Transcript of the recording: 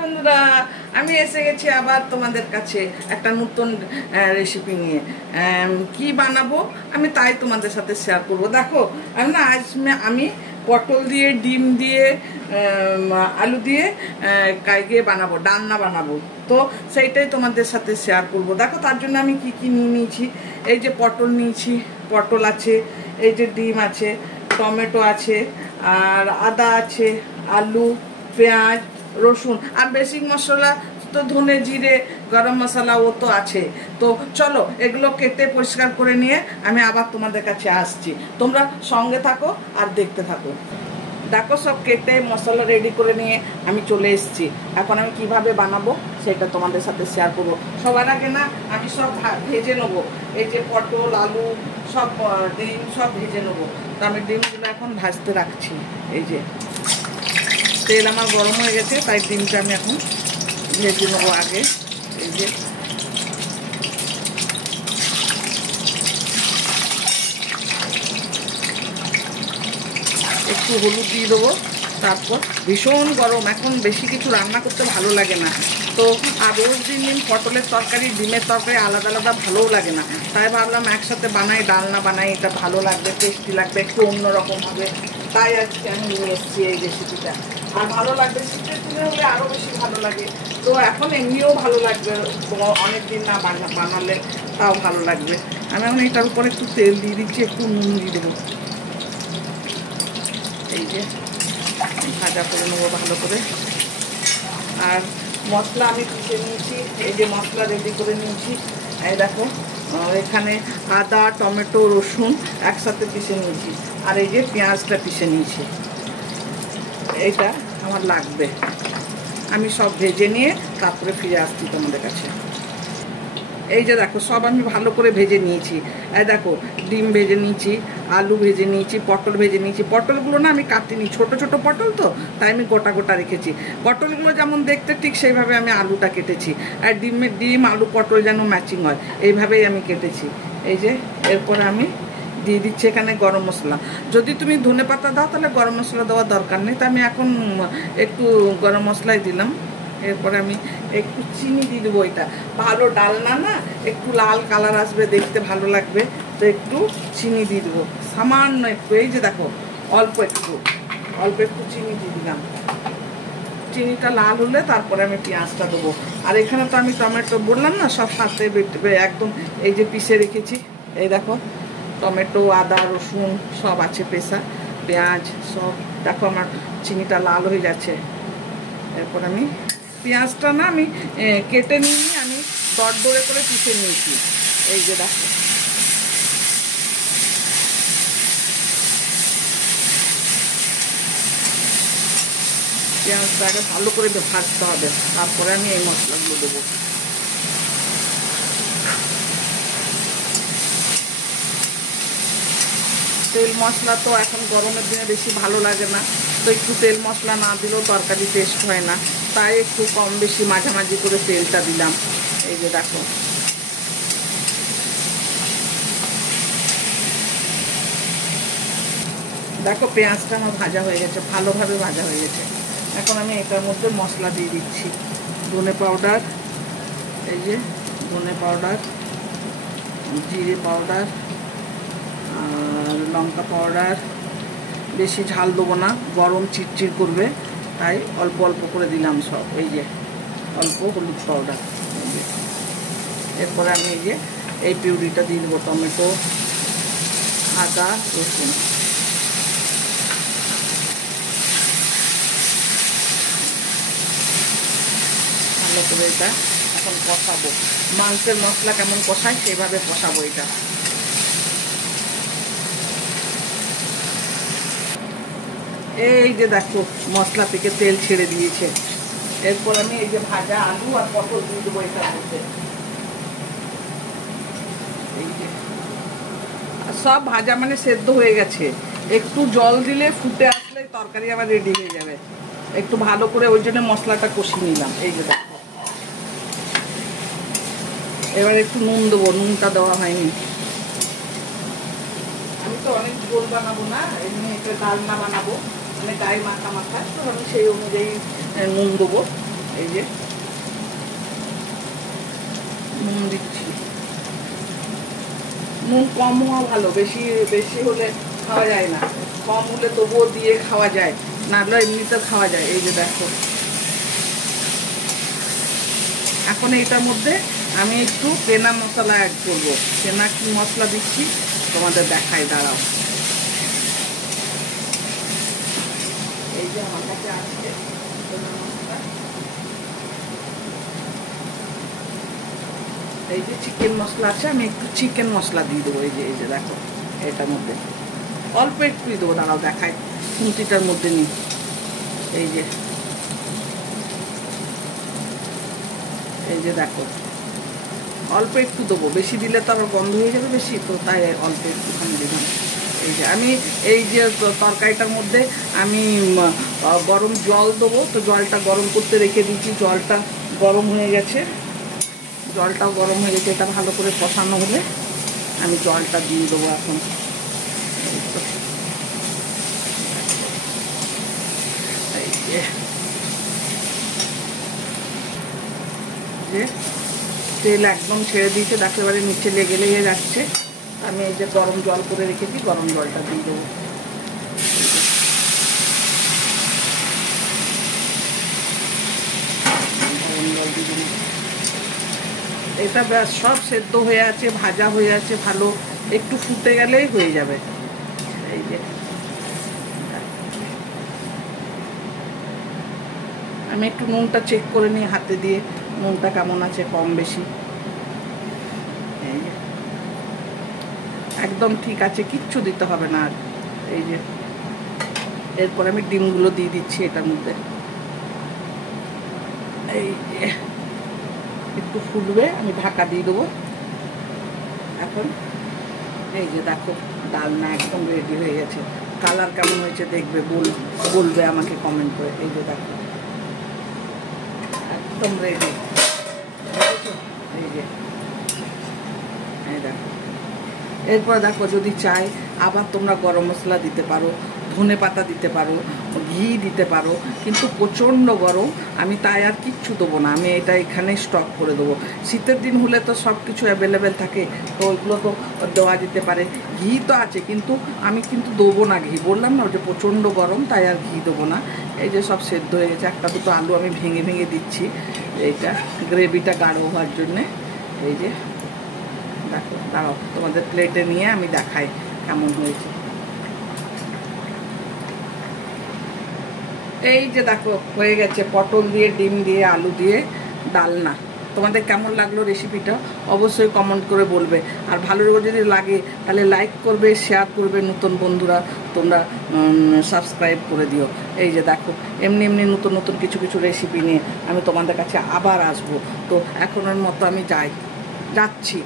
বন্ধুরা, আমি এসে গেছি আবার তোমাদের কাছে একটা নতুন রেসিপি নিয়ে। কি বানাবো আমি তাই তোমাদের সাথে শেয়ার করব। দেখো আমি পটল দিয়ে, ডিম দিয়ে, আলু দিয়ে কাইগে বানাবো, ডালনা বানাবো। তো সেইটাই তোমাদের সাথে শেয়ার করব। দেখো তার জন্য আমি কি কি নিয়ে নিয়েছি। এই যে পটল নিয়েছি, পটল আছে, এই যে ডিম আছে, টমেটো আছে, আর আদা আছে, আলু, পেঁয়াজ, রসুন, আর বেসিক মশলা তো ধনে জিরে, গরম মশলা ও তো আছে। তো চলো এগুলো কেটে পরিষ্কার করে নিয়ে আমি আবার তোমাদের কাছে আসছি। তোমরা সঙ্গে থাকো আর দেখতে থাকো। দেখো সব কেটে মশলা রেডি করে নিয়ে আমি চলে এসেছি। এখন আমি কিভাবে বানাবো সেটা তোমাদের সাথে শেয়ার করবো। সবার আগে না আমি সব ভেজে নেবো। এই যে পটল, আলু, সব ডিম সব ভেজে নেবো। তো আমি ডিমগুলো এখন ভাজতে রাখছি। এই যে তেল আমার গরম হয়ে গেছে, তাই ডিমটা আমি এখন ভেজে নেবো আগে। এই যে একটু হলুদ দিয়ে দেবো। তারপর ভীষণ গরম, এখন বেশি কিছু রান্না করতে ভালো লাগে না। তো আর রোজ দিন পটলের তরকারি, ডিমের তরকারি আলাদা আলাদা ভালোও লাগে না। তাই ভাবলাম একসাথে বানাই, ডালনা বানাই, এটা ভালো লাগবে, টেস্টি লাগবে, একটু অন্যরকম হবে। তাই আজকে আমি নিয়ে এসেছি এই রেসিপিটা। আর ভালো লাগবে, শীতের দিনে হলে আরও বেশি ভালো লাগে। তো এখন এমনিও ভালো লাগবে, অনেক দিন না বানালে তাও ভালো লাগবে। আমি এখন এটার উপরে একটু তেল দিয়ে দিচ্ছি, একটু নুন দিয়ে দেবো। এই যে ভাজা করে নেবো ভালো করে। আর মশলা আমি পিষে নিয়েছি, এই যে মশলা রেডি করে নিয়েছি। এই দেখো এখানে আদা, টমেটো, রসুন একসাথে পিষে নিয়েছি। আর এই যে পেঁয়াজটা পিষে নিয়েছি। এইটা আমার লাগবে। আমি সব ভেজে নিয়ে তারপরে ফিরে আসছি তোমাদের কাছে। এই যে দেখো সব আমি ভালো করে ভেজে নিয়েছি। এই দেখো ডিম ভেজে নিয়েছি, আলু ভেজে নিয়েছি, পটল ভেজে নিয়েছি। পটলগুলো না আমি কাটিনি, ছোট ছোট পটল তো, তাই আমি গোটা গোটা রেখেছি। পটলগুলো যেমন দেখতে ঠিক সেইভাবে আমি আলুটা কেটেছি। আর ডিম আলু পটল যেন ম্যাচিং হয় এইভাবেই আমি কেটেছি। এই যে এরপরে আমি দিয়ে দিচ্ছি এখানে গরম মশলা। যদি তুমি ধনে পাতা দাও তাহলে গরম মশলা দেওয়ার দরকার নেই, তো আমি এখন একটু গরম মশলাই দিলাম। এরপরে আমি একটু চিনি দিয়ে দেবো। এটা ভালো ডালনা না, একটু লাল কালার আসবে, দেখতে ভালো লাগবে, তো একটু চিনি দিয়ে দেবো সামান্য একটু। এই যে দেখো অল্প একটু চিনি দিয়ে দিলাম। চিনিটা লাল হলে তারপরে আমি পেঁয়াজটা দেবো। আর এখানে তো আমি টমেটো বললাম না, সব সাথে একদম এই যে পিষে রেখেছি। এই দেখো টমেটো, আদা, রসুন সব আছে পেশা, পেঁয়াজ সব। দেখো আমার চিনিটা লাল হয়ে যাচ্ছে। এরপর আমি পেঁয়াজটা না আমি কেটে নিয়ে আমি দরদরে করে পিষে নিয়েছি। এই যে দেখো পেঁয়াজটাকে ভালো করে ভাজতে হবে, তারপরে আমি এই মশলাগুলো দেবো। তেল মশলা তো এখন গরমের দিনে বেশি ভালো লাগে না, তো একটু তেল মশলা না দিলেও তরকারি টেস্ট হয় না, তাই একটু কম বেশি মাঝামাঝি করে তেলটা দিলাম। এই যে দেখো দেখো পেঁয়াজটা আমার ভাজা হয়ে গেছে, ভালোভাবে ভাজা হয়ে গেছে। এখন আমি এটার মধ্যে মশলা দিয়ে দিচ্ছি। ধনে পাউডার, এই যে ধনে পাউডার, জিরে পাউডার, আর লঙ্কা পাউডার। বেশি ঝাল দেবো না, গরম চিটচিট করবে, তাই অল্প অল্প করে দিলাম সব। এই যে অল্প হলুদ পাউডার। এরপরে আমি এই যে এই পিউরিটা দিয়ে দেবো, টমেটো, আদা, রসুন। ভালো করে এটা এখন কষাবো। মাংসের মশলা কেমন কষায় সেভাবে কষাবো এটা। এই যে দেখো মশলা থেকে তেল ছেড়ে দিয়েছে। এরপর আমি এই যে ভাজা আলু আর পটল দিয়ে দেবো এটার মধ্যে। এই যে সব ভাজা মানে সেদ্ধ হয়ে গেছে, একটু জল দিলে ফুটে আসলে তরকারি আবার রেডি হয়ে যাবে। একটু ভালো করে ওই জন্য মশলাটা কষিয়ে নিলাম। এই যে দেখো এবার একটু নুন দেবো, নুনটা দেওয়া হয়নি। আমি তো অনেক ঝোল বানাবো না, এমনি একটা ডালনা বানাবো, মানে গায়ে মাখা, তো আমি সেই অনুযায়ী নুন দেবো। এই যে নুন দিচ্ছি, নুন কম হওয়া ভালো, বেশি বেশি হলে খাওয়া যায় না, কম হলে তবুও দিয়ে খাওয়া যায়, না হলে এমনিতে খাওয়া যায়। এই যে দেখো এখন এইটার মধ্যে আমি একটু কেনা মশলা অ্যাড করবো। কেনা কি মশলা দিচ্ছি তোমাদের দেখাই, দাঁড়াও। এই যে আমার কাছে আছে কেনা মশলা, এই যে চিকেন মশলা আছে, আমি একটু চিকেন মশলা দিয়ে দেবো। এই যে দেখো এটার মধ্যে অল্প একটুই দেবো, দাঁড়াও দেখাই, খুন্তিটার মধ্যে নিই। এই যে দেখো অল্প একটু দেবো, বেশি দিলে তো আবার গন্ধ হয়ে যাবে বেশি, তো তাই অল্প একটুখানি দিলাম। এই যে আমি এই যে তরকারিটার মধ্যে আমি গরম জল দেবো, তো জলটা গরম করতে রেখে দিয়েছি, জলটা গরম হয়ে গেছে, জলটাও গরম হয়ে গেছে। এটা ভালো করে কষানো হলে আমি জলটা দিয়ে দেবো এখন। এই যে তেল একদম ছেড়ে দিয়েছে, দেখো এবারে নিচে লেগে লেগে যাচ্ছে। আমি এই যে গরম জল করে রেখেছি, গরম জলটা দিয়ে দেবো। গরম জল দিয়ে দেবো। এটা ব্যাস সব সেদ্ধ হয়ে আছে, ভাজা হয়ে আছে ভালো, একটু ফুটে গেলেই হয়ে যাবে। এই যে আমি একটু নুনটা চেক করে নিই হাতে দিয়ে, নুনটা কেমন আছে কম বেশি। এই যে একদম ঠিক আছে, কিচ্ছু দিতে হবে না আর। এই যে এরপর আমি ডিমগুলো দিয়ে দিচ্ছি এটার মধ্যে। এই যে একটু ফুটবে, আমি ঢাকা দিয়ে দেবো এখন। এই যে দেখো ডালনা একদম রেডি হয়ে গেছে, কালার কেমন হয়েছে দেখবে, বলবে আমাকে কমেন্ট করে। এই যে দেখো একদম রেডি, এই যে এই দেখো। এরপর দেখো যদি চাই আবার তোমরা গরম মশলা দিতে পারো, ধনে পাতা দিতে পারো, ঘি দিতে পারো, কিন্তু প্রচণ্ড গরম, আমি তাই আর কিচ্ছু দেবো না, আমি এটা এখানে স্টক করে দেবো। শীতের দিন হলে তো সব কিছু অ্যাভেলেবেল থাকে, তো ওইগুলো তো দেওয়া যেতে পারে। ঘি তো আছে কিন্তু আমি কিন্তু দেবো না ঘি, বললাম না যে প্রচণ্ড গরম, তাই আর ঘি দেবো না। এই যে সব সেদ্ধ হয়ে গেছে, একটা দুটো আলু আমি ভেঙে ভেঙে দিচ্ছি এইটা গ্রেভিটা গাঢ় হওয়ার জন্যে। এই যে দেখো, দাঁড়াও তোমাদের প্লেটে নিয়ে আমি দেখাই কেমন হয়েছে। এই যে দেখো হয়ে গেছে, পটল দিয়ে, ডিম দিয়ে, আলু দিয়ে ডালনা। তোমাদের কেমন লাগলো রেসিপিটা অবশ্যই কমেন্ট করে বলবে, আর ভালো যদি লাগে তাহলে লাইক করবে, শেয়ার করবে, নতুন বন্ধুরা তোমরা সাবস্ক্রাইব করে দিও। এই যে দেখো এমনি এমনি নতুন নতুন কিছু কিছু রেসিপি নিয়ে আমি তোমাদের কাছে আবার আসবো। তো এখনের মতো আমি যাচ্ছি।